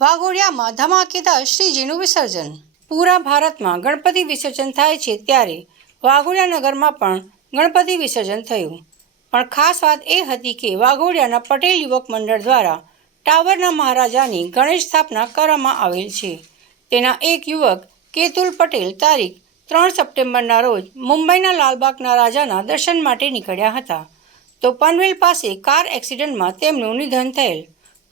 વાઘોડિયામાં ધમાકેદાર શ્રીજીનું વિસર્જન. પૂરા ભારતમાં ગણપતિ વિસર્જન થાય છે ત્યારે વાઘોડિયા નગરમાં પણ ગણપતિ વિસર્જન થયું. પણ ખાસ વાત એ હતી કે વાઘોડિયાના પટેલ યુવક મંડળ દ્વારા ટાવરના મહારાજાની ગણેશ સ્થાપના કરવામાં આવેલ છે. તેના એક યુવક કેતુલ પટેલ તારીખ ત્રણ સપ્ટેમ્બરના રોજ મુંબઈના લાલબાગના રાજાના દર્શન માટે નીકળ્યા હતા. તો પનવેલ પાસે કાર એક્સિડન્ટમાં તેમનું નિધન થયેલ.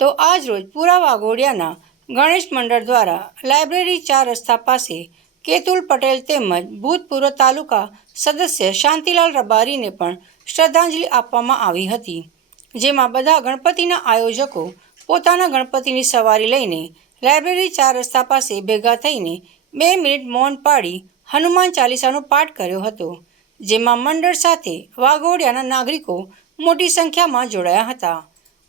તો આજ રોજ પૂરા વાઘોડિયાના ગણેશ મંડળ દ્વારા લાઇબ્રેરી ચાર રસ્તા પાસે કેતુલ પટેલ તેમજ ભૂતપૂર્વ તાલુકા સદસ્ય શાંતિલાલ રબારીને પણ શ્રદ્ધાંજલિ આપવામાં આવી હતી, જેમાં બધા ગણપતિના આયોજકો પોતાના ગણપતિની સવારી લઈને લાઇબ્રેરી ચાર રસ્તા પાસે ભેગા થઈને બે મિનિટ મૌન પાડી હનુમાન ચાલીસાનો પાઠ કર્યો હતો, જેમાં મંડળ સાથે વાઘોડિયાના નાગરિકો મોટી સંખ્યામાં જોડાયા હતા.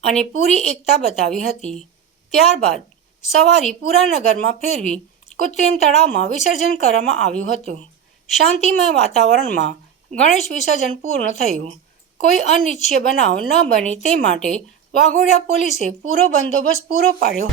અને પૂરી એકતા બતાવી હતી. ત્યારબાદ સવારી પુરાનગરમાં ફેરવી કૃત્રિમ તળાવમાં વિસર્જન કરવામાં આવ્યું હતું. શાંતિમય વાતાવરણમાં ગણેશ વિસર્જન પૂર્ણ થયું. કોઈ અનિચ્છીય બનાવ ન બને તે માટે વાઘોડિયા પોલીસે પૂરો બંદોબસ્ત પૂરો પાડ્યો